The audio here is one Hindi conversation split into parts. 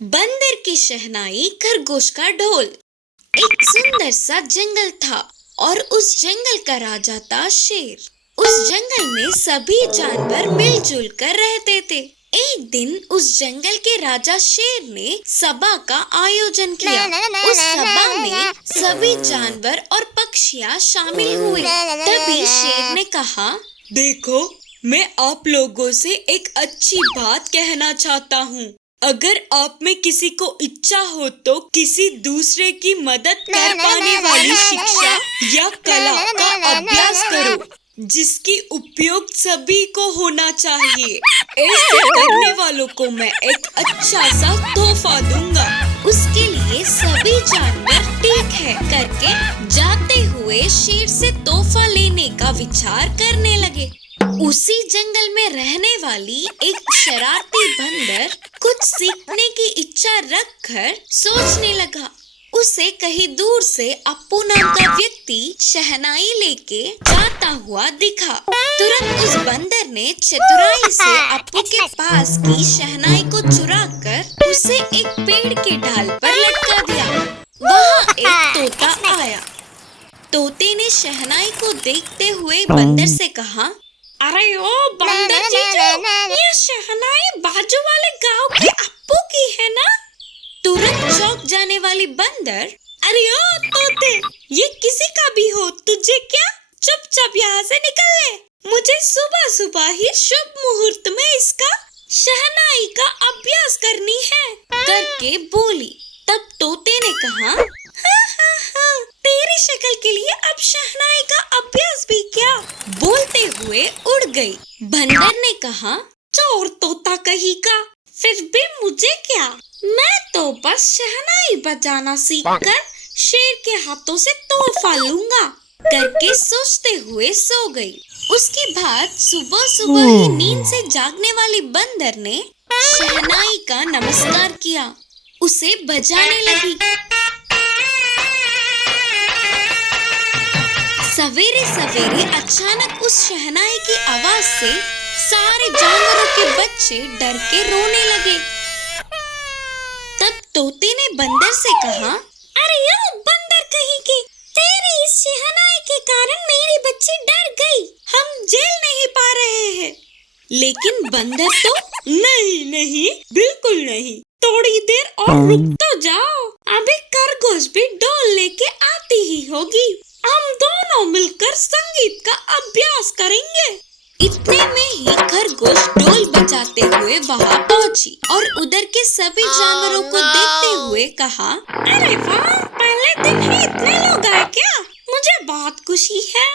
बंदर की शहनाई, खरगोश का ढोल। एक सुंदर सा जंगल था और उस जंगल का राजा था शेर। उस जंगल में सभी जानवर मिलजुल कर रहते थे। एक दिन उस जंगल के राजा शेर ने सभा का आयोजन किया। उस सभा में सभी जानवर और पक्षियाँ शामिल हुए। तभी शेर ने कहा, देखो, मैं आप लोगों से एक अच्छी बात कहना चाहता हूँ। अगर आप में किसी को इच्छा हो तो किसी दूसरे की मदद कर पाने वाली शिक्षा या कला का अभ्यास करो, जिसकी उपयोग सभी को होना चाहिए। ऐसे करने वालों को मैं एक अच्छा सा तोहफा दूंगा। उसके लिए सभी जानवर ठीक है करके जाते हुए शेर से तोहफा लेने का विचार करने लगे। उसी जंगल में रहने वाली एक शरारती बंदर कुछ सीखने की इच्छा रखकर सोचने लगा। उसे कहीं दूर से अप्पू नाम का व्यक्ति शहनाई लेके जाता हुआ दिखा। तुरंत उस बंदर ने चतुराई से अप्पू के पास की शहनाई को चुराकर उसे एक पेड़ के डाल पर लटका दिया। वहाँ एक तोता आया। तोते ने शहनाई को देखते हुए बंदर से कहा, अरे ओ बंदर जीजू, ये शहनाई बाजू वाले गांव के अप्पू की है ना? तुरंत चौंक जाने वाली बंदर, अरे ओ तोते, ये किसी का भी हो, तुझे क्या? चुपचाप यहाँ से निकल ले। मुझे सुबह सुबह ही शुभ मुहूर्त में इसका शहनाई का अभ्यास करनी है करके बोली। तब तोते ने कहा, हाँ, तेरी शक्ल के लिए अब शहनाई का अभ्यास भी क्या? बोलते हुए उड़ गई। बंदर ने कहा, चोर तोता कहीं का, फिर भी मुझे क्या? मैं तो बस शहनाई बजाना सीखकर शेर के हाथों से तोहफा लूंगा करके सोचते हुए सो गई। उसके बाद सुबह सुबह ही नींद से जागने वाली बंदर ने शहनाई का नमस्कार किया, उसे बजाने लगी। सवेरे सवेरे अचानक उस शहनाई की आवाज से सारे जानवरों के बच्चे डर के रोने लगे। तब तोते ने बंदर से कहा, अरे यार बंदर कहीं की, तेरी इस शहनाई के कारण मेरी बच्ची डर गई। हम झेल नहीं पा रहे हैं। लेकिन बंदर तो, नहीं, बिल्कुल नहीं। थोड़ी देर और रुक तो जाओ, अभी खरगोश भी ढोल लेके आती ही होगी। हम दोनों मिलकर संगीत का अभ्यास करेंगे। इतने में ही खरगोश ढोल बजाते हुए वहाँ पहुँची और उधर के सभी जानवरों को देखते हुए कहा, अरे वाह, पहले दिन ही इतने लोग आए क्या? मुझे बहुत खुशी है।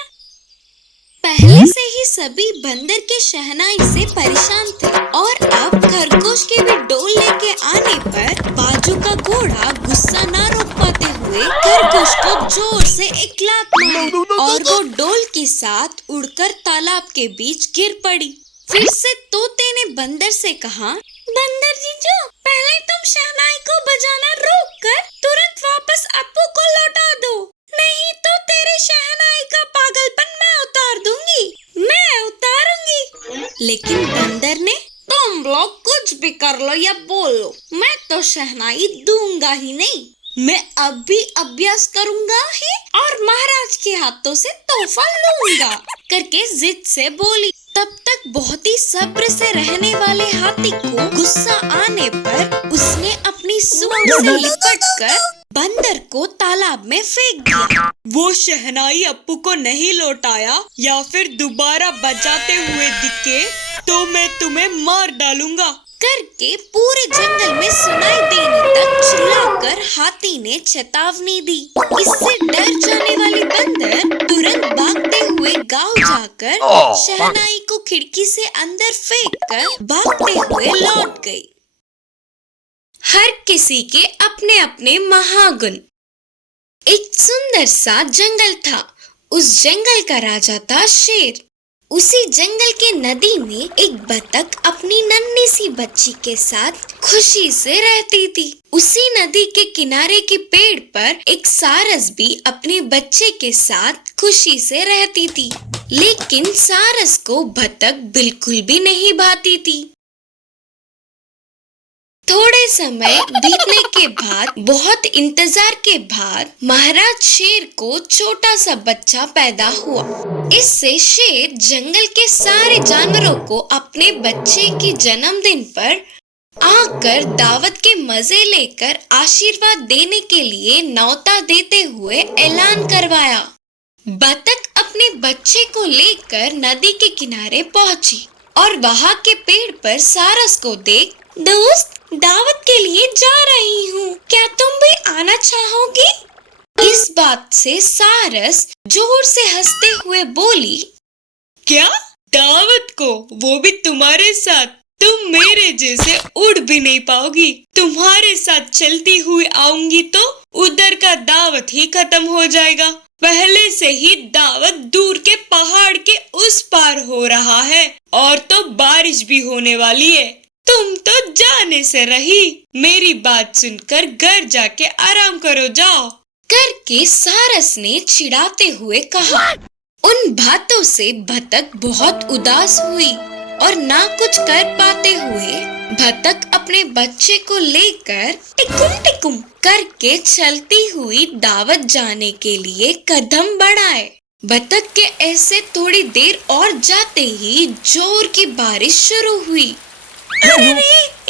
पहले से ही सभी बंदर के शहनाई से परेशान थे और अब खरगोश के भी ढोल लेके आने पर बाजू का घोड़ा गुस्सा ना रोक पाते हुए खरगोश को जोर से एक लात मारी और वो ढोल के साथ उड़कर तालाब के बीच गिर पड़ी। फिर से तोते ने बंदर से कहा, बंदर जीजू, पहले तुम शहनाई को बजाना रोक कर तुरंत वापस अप्पू को लौटा दो, नहीं तो तेरी शहनाई का पागलपन मैं उतार दूंगी। मैं उतारूंगी। लेकिन बंदर ने, तुम लोग कुछ भी कर लो या बोलो, मैं तो शहनाई दूंगा ही नहीं। मैं अब भी अभ्यास करूंगा ही और महाराज के हाथों से तोहफा लूंगा करके जिद से बोली। तब तक बहुत ही सब्र से रहने वाले हाथी को गुस्सा आने पर उसने अपनी सूंड से लिपटकर बंदर को तालाब में फेंक दिया। वो शहनाई अप्पू को नहीं लौटाया या फिर दोबारा बजाते हुए दिखे तो मैं तुम्हें मार डालूंगा करके पूरे जंगल में सुनाई देने तक चिल्लाकर हाथी ने चेतावनी दी। इससे डर जाने वाली बंदर तुरंत भागते हुए गांव जाकर शहनाई को खिड़की से अंदर फेंककर भागते हुए लौट गई। हर किसी के अपने अपने महागुण। एक सुंदर सा जंगल था। उस जंगल का राजा था शेर। उसी जंगल के नदी में एक बतख अपनी नन्ही सी बच्ची के साथ खुशी से रहती थी। उसी नदी के किनारे के पेड़ पर एक सारस भी अपने बच्चे के साथ खुशी से रहती थी। लेकिन सारस को बतख बिल्कुल भी नहीं भाती थी। थोड़े लंबे समय बीतने के बाद, बहुत इंतजार के बाद महाराज शेर को छोटा सा बच्चा पैदा हुआ। इससे शेर जंगल के सारे जानवरों को अपने बच्चे के जन्मदिन पर आकर दावत के मजे लेकर आशीर्वाद देने के लिए न्योता देते हुए ऐलान करवाया। बतख अपने बच्चे को लेकर नदी के किनारे पहुंची और वहां के पेड़ पर सारस को देख, दोस्त, दावत के लिए जा रही हूँ, क्या तुम भी आना चाहोगी? इस बात से सारस जोर से हंसते हुए बोली, क्या दावत को, वो भी तुम्हारे साथ? तुम मेरे जैसे उड़ भी नहीं पाओगी। तुम्हारे साथ चलती हुई आऊंगी तो उधर का दावत ही खत्म हो जाएगा। पहले से ही दावत दूर के पहाड़ के उस पार हो रहा है और तो बारिश भी होने वाली है। तुम तो जाने से रही। मेरी बात सुनकर घर जाके आराम करो, जाओ करके सारस ने चिढ़ाते हुए कहा। उन बातों से बतख बहुत उदास हुई और ना कुछ कर पाते हुए बतख अपने बच्चे को लेकर टिकुम टिकुम करके चलती हुई दावत जाने के लिए कदम बढ़ाए। बतख के ऐसे थोड़ी देर और जाते ही जोर की बारिश शुरू हुई। अरे,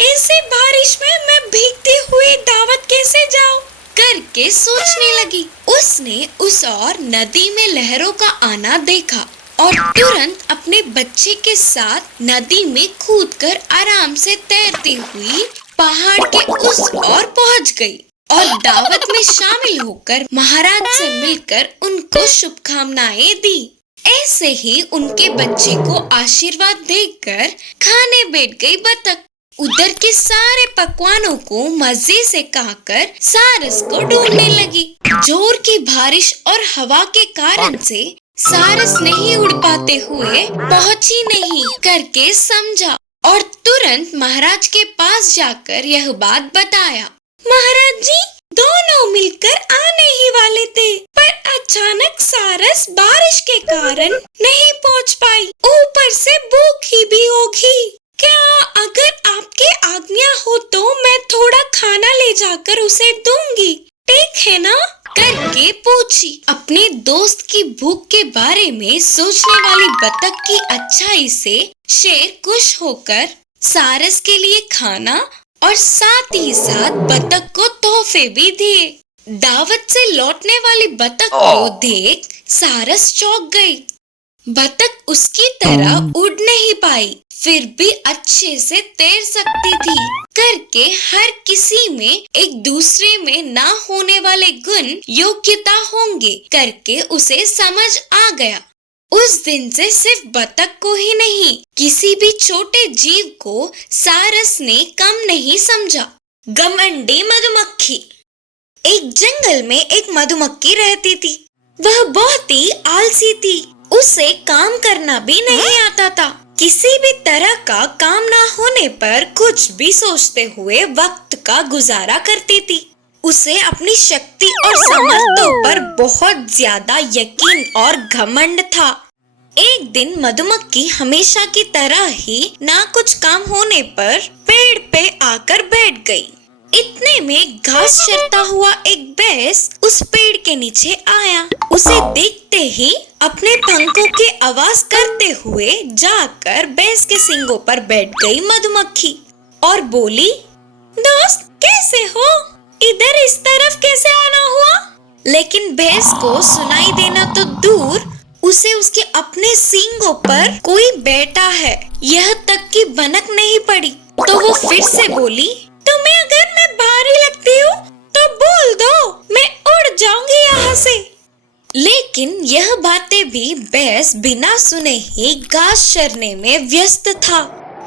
ऐसे बारिश में मैं भीगती हुई दावत कैसे जाऊं? करके सोचने लगी। उसने उस और नदी में लहरों का आना देखा और तुरंत अपने बच्चे के साथ नदी में कूदकर आराम से तैरती हुई पहाड़ के उस ओर पहुंच गई और दावत में शामिल होकर महाराज से मिलकर उनको शुभकामनाएं दी। ऐसे ही उनके बच्चे को आशीर्वाद देकर खाने बैठ गई बतख। उधर के सारे पकवानों को मजे से खाकर सारस को ढूंढने लगी। जोर की बारिश और हवा के कारण से सारस नहीं उड़ पाते हुए पहुंची नहीं करके समझा और तुरंत महाराज के पास जाकर यह बात बताया। महाराज जी, दोनों मिलकर आने ही वाले थे, पर अचानक सारस बारिश के कारण नहीं पहुंच पाई। ऊपर से भूखी भी होगी। क्या अगर आपकी आज्ञा हो तो मैं थोड़ा खाना ले जाकर उसे दूंगी, ठीक है ना? करके पूछी। अपने दोस्त की भूख के बारे में सोचने वाली बतख की अच्छाई से शेर खुश होकर सारस के लिए खाना और साथ ही साथ बतख को तोहफे भी दिए। दावत से लौटने वाली बतख को देख सारस चौंक गई। बतख उसकी तरह उड़ नहीं पाई, फिर भी अच्छे से तैर सकती थी करके हर किसी में एक दूसरे में ना होने वाले गुण योग्यता होंगे करके उसे समझ आ गया। उस दिन से सिर्फ बतख को ही नहीं, किसी भी छोटे जीव को सारस ने कम नहीं समझा। घमंडी मधुमक्खी। एक जंगल में एक मधुमक्खी रहती थी। वह बहुत ही आलसी थी। उसे काम करना भी नहीं आता था। किसी भी तरह का काम ना होने पर कुछ भी सोचते हुए वक्त का गुजारा करती थी। उसे अपनी शक्ति और सामर्थ्यों पर बहुत ज्यादा यकीन और घमंड था। एक दिन मधुमक्खी हमेशा की तरह ही ना कुछ काम होने पर पेड़ पे आकर बैठ गई। इतने में घास चरता हुआ एक भैंस उस पेड़ के नीचे आया। उसे देखते ही अपने पंखों की आवाज करते हुए जाकर भैंस के सींगों पर बैठ गई मधुमक्खी और बोली, दोस्त कैसे हो? इधर इस तरफ कैसे आना हुआ? लेकिन भैंस को सुनाई देना तो दूर, उसे उसके अपने सींगों पर कोई बैठा है यह तक की भनक नहीं पड़ी। तो वो फिर से बोली, तुम्हें अगर मैं भारी लगती हूँ तो बोल दो, मैं उड़ जाऊंगी यहाँ से। लेकिन यह बातें भी भैंस बिना सुने ही घास चरने में व्यस्त था।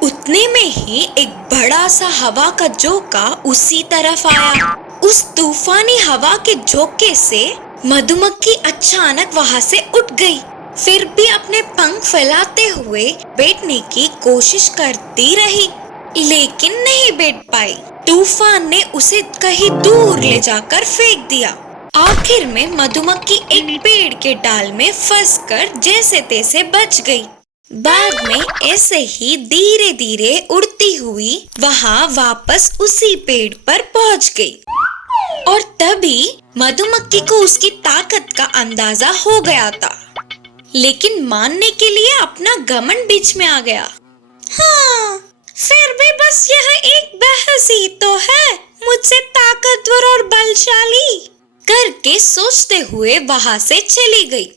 उतने में ही एक बड़ा सा हवा का झोंका उसी तरफ आया। उस तूफानी हवा के झोंके से मधुमक्खी अचानक वहाँ से उठ गई। फिर भी अपने पंख फैलाते हुए बैठने की कोशिश करती रही, लेकिन नहीं बैठ पाई। तूफान ने उसे कहीं दूर ले जाकर फेंक दिया। आखिर में मधुमक्खी एक पेड़ के डाल में फंसकर जैसे तैसे बच गई। बाद में ऐसे ही धीरे धीरे उड़ती हुई वहाँ वापस उसी पेड़ पर पहुँच गई। और तभी मधुमक्खी को उसकी ताकत का अंदाजा हो गया था, लेकिन मानने के लिए अपना घमंड बीच में आ गया। हाँ, फिर भी बस यह एक बहस ही तो है, मुझसे ताकतवर और बलशाली करके सोचते हुए वहाँ से चली गई